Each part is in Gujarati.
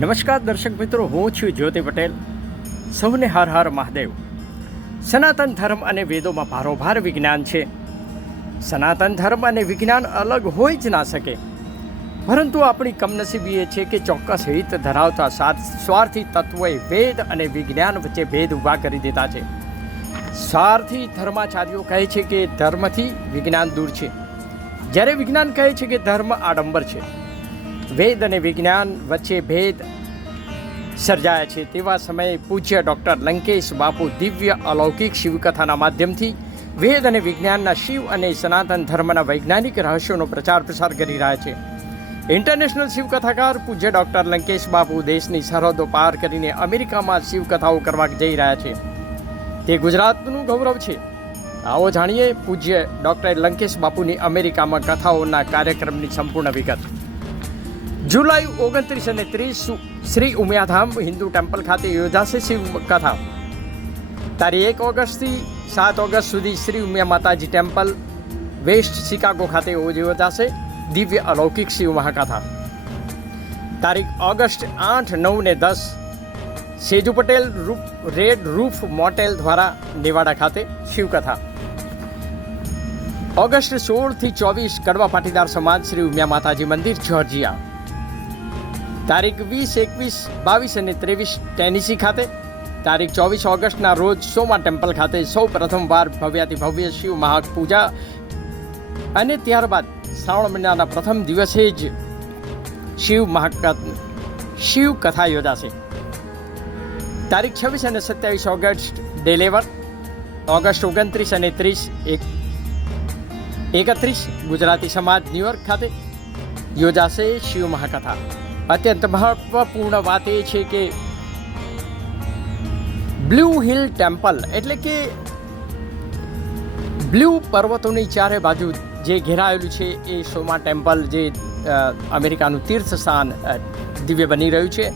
નમસ્કાર દર્શક મિત્રો, હું છું જ્યોતિ પટેલ. સૌને હર હર મહાદેવ. સનાતન ધર્મ અને વેદોમાં ભારોભાર વિજ્ઞાન છે. સનાતન ધર્મ અને વિજ્ઞાન અલગ હોઈ જ ના શકે, પરંતુ આપણી કમનસીબી એ છે કે ચોક્કસ હિત ધરાવતા સ્વાર્થી તત્વોએ વેદ અને વિજ્ઞાન વચ્ચે ભેદ ઊભા કરી દીધા છે. સ્વાર્થી ધર્માચાર્યો કહે છે કે ધર્મથી વિજ્ઞાન દૂર છે, જ્યારે વિજ્ઞાન કહે છે કે ધર્મ આડંબર છે. વેદ અને વિજ્ઞાન વચ્ચે ભેદ સર્જાયા છે. તેવા સમયે પૂજ્ય ડૉક્ટર લંકેશ બાપુ દિવ્ય અલૌકિક શિવકથાના માધ્યમથી વેદ અને વિજ્ઞાનના શિવ અને સનાતન ધર્મના વૈજ્ઞાનિક રહસ્યોનો પ્રચાર પ્રસાર કરી રહ્યા છે. ઇન્ટરનેશનલ શિવકથાકાર પૂજ્ય ડૉક્ટર લંકેશ બાપુ દેશની સરહદો પાર કરીને અમેરિકામાં શિવકથાઓ કરવા જઈ રહ્યા છે. તે ગુજરાતનું ગૌરવ છે. આવો જાણીએ પૂજ્ય ડૉક્ટર લંકેશ બાપુની અમેરિકામાં કથાઓના કાર્યક્રમની સંપૂર્ણ વિગત. જુલાઈ 29 અને 30 શ્રી ઉમિયાધામ હિન્દુ ટેમ્પલ ખાતે યોજાશે શિવકથા. તારીખ 1 ઓગસ્ટથી 7 ઓગસ્ટ સુધી શ્રી ઉમિયા માતાજી ટેમ્પલ વેસ્ટ શિકાગો ખાતે યોજાશે દિવ્ય અલૌકિક શિવ મહાકથા. તારીખ ઓગસ્ટ 8, 9 ને 10 Seju Patel red roof motel દ્વારા નેવાડા ખાતે શિવકથા. ઓગસ્ટ 16 થી 24 કડવા પાટીદાર સમાજ શ્રી ઉમિયા માતાજી મંદિર જોર્જિયા. તારીખ 20, 21, 22 અને 23 ટેનેસી ખાતે. તારીખ 24 ઓગસ્ટના રોજ સોમા ટેમ્પલ ખાતે સૌ પ્રથમવાર ભવ્યાતિ ભવ્ય શિવ મહાપૂજા અને ત્યારબાદ શ્રાવણ મહિનાના પ્રથમ દિવસે જ શિવ કથા યોજાશે. તારીખ 26 અને 27 ઓગસ્ટ ડેલેવર. ઓગસ્ટ 29 અને 30, 31 ગુજરાતી સમાજ ન્યુયોર્ક ખાતે યોજાશે શિવ મહાકથા. અત્યંત મહત્વપૂર્ણ વાત એ છે કે બ્લુ હિલ ટેમ્પલ એટલે કે બ્લુ પર્વતોની ચારે બાજુ જે ઘેરાયેલું છે એ સોમા ટેમ્પલ, જે અમેરિકાનું તીર્થ સ્થાન દિવ્ય બની રહ્યું છે.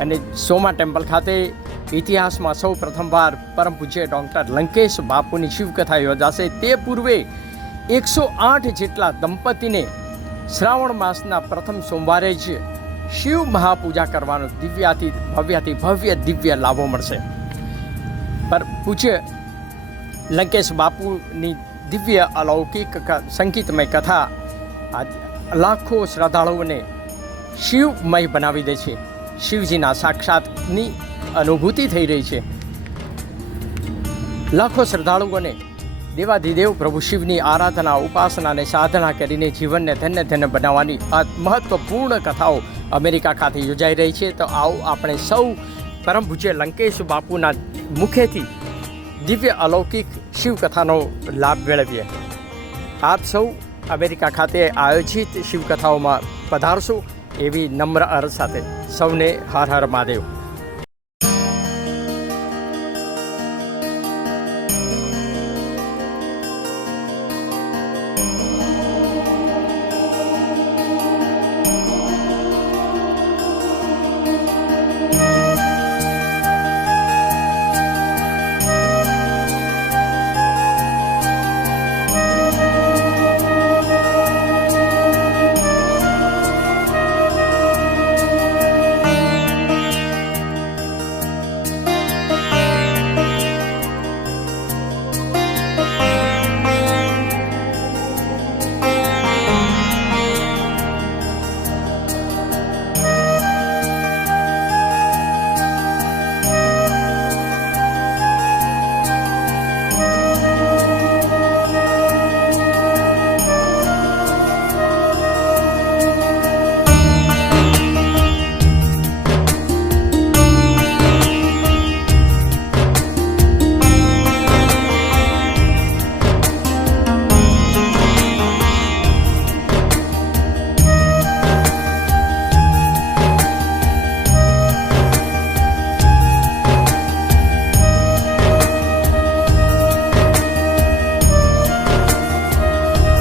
અને સોમા ટેમ્પલ ખાતે ઇતિહાસમાં સૌ પ્રથમવાર પરમ પૂજ્ય ડૉક્ટર લંકેશ બાપુની શિવકથા યોજાશે. તે પૂર્વે 108 જેટલા દંપતીને શ્રાવણ માસના પ્રથમ સોમવારે જ શિવ મહાપૂજા કરવાનો ભવ્યાતિ ભવ્ય દિવ્ય લાભો મળશે. પર પૂજ્ય લંકેશ બાપુની દિવ્ય અલૌકિક સંગીતમય કથા લાખો શ્રદ્ધાળુઓને શિવમય બનાવી દે છે. શિવજીના સાક્ષાતની અનુભૂતિ થઈ રહી છે. લાખો શ્રદ્ધાળુઓને દેવાધિદેવ પ્રભુ શિવની આરાધના, ઉપાસના અને સાધના કરીને જીવનને ધન્ય બનાવવાની આ મહત્વપૂર્ણ કથાઓ અમેરિકા ખાતે યોજાઈ રહી છે. તો આવો આપણે સૌ પરમ પૂજ્ય લંકેશ બાપુના મુખેથી દિવ્ય અલૌકિક શિવકથાનો લાભ મેળવીએ. આપ સૌ અમેરિકા ખાતે આયોજિત શિવકથાઓમાં પધારશો એવી નમ્ર અરજ સાથે સૌને હર હર મહાદેવ.